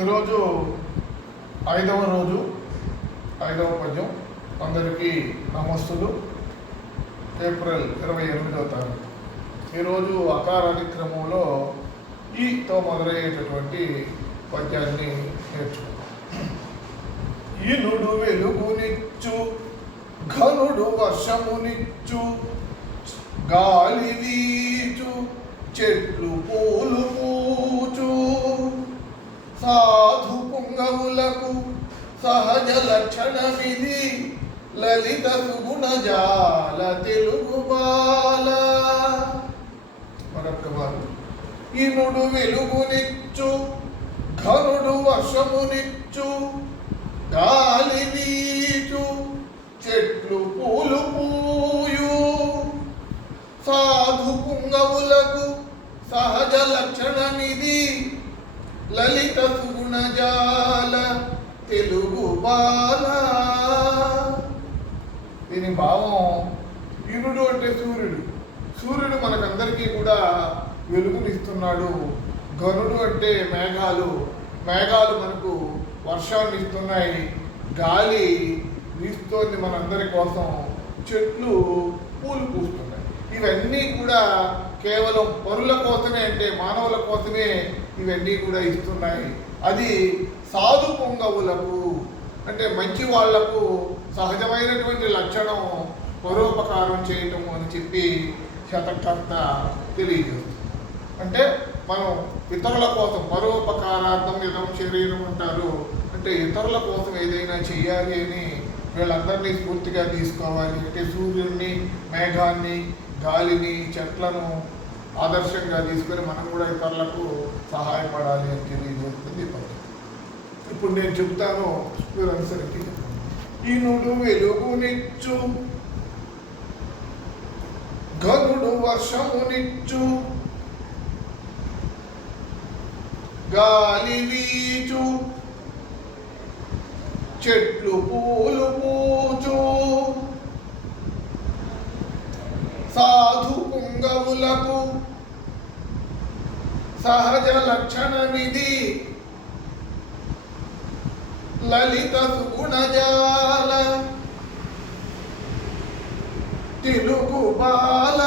ఈరోజు ఐదవ రోజు, ఐదవ పద్యం. అందరికీ నమస్తులు. ఏప్రిల్ 28వ తారీఖు. ఈరోజు అకారాధిక్రమంలో ఈతో మొదలయ్యేటటువంటి పద్యాన్ని నేర్చుకున్నాం. ఈనుడు వెలుగునిచ్చు, ఘనుడు వర్షమునిచ్చు, గాలి వీచు, చెట్లు పూలు పూచు, సాధు పుంగవులకు సహజ లక్షణమిది, లలిత సుగుణ జాల తెలుగు బాల. మరొక వారు. ఈనుడు వెలుగునిచ్చు, ఘనుడు వర్షమునిచ్చు, గాలి వీచు, చెట్లు పూలు పూయు, సాధు పుంగవులకు సహజ లక్షణమిది, లలిత సుగుణ జాల తెలుగు బాల. దీని భావం, ఈనుడు అంటే సూర్యుడు. సూర్యుడు మనకందరికీ కూడా వెలుగునిస్తున్నాడు. గనుడు అంటే మేఘాలు. మేఘాలు మనకు వర్షాన్ని ఇస్తున్నాయి. గాలి వీస్తోంది మనందరి కోసం. చెట్లు పూలు పూస్తున్నాయి. ఇవన్నీ కూడా కేవలం పరుల కోసమే, అంటే మానవుల కోసమే ఇవన్నీ కూడా ఇస్తున్నాయి. అది సాధు పొంగవులకు, అంటే మంచి వాళ్లకు సహజమైనటువంటి లక్షణం పరోపకారం చేయటము అని చెప్పి శతకర్త తెలియజేస్తుంది. అంటే మనం ఇతరుల కోసం, పరోపకారార్థం ఇదం శరీరం అంటారు. అంటే ఇతరుల కోసం ఏదైనా చెయ్యాలి అని వీళ్ళందరినీ స్ఫూర్తిగా తీసుకోవాలి. అంటే సూర్యుడిని, మేఘాన్ని, గాలిని, చెట్లను ఆదర్శంగా తీసుకొని మనం కూడా ఇతరులకు సహాయపడాలి అని తెలియజేస్తుంది పద్ధతి. ఇప్పుడు నేను చెప్తాను, మీరు అనుసరించి చెప్పండి. ఈనుడు వెలుగునిచ్చు, ఘనుడు వర్షమునిచ్చు, గాలి వీచు, చెట్లు పూలు పూచు, సాధు పుంగవులకు సహజ లక్షణమిది, లలిత సుగుణ జాల తెలుగు బాల.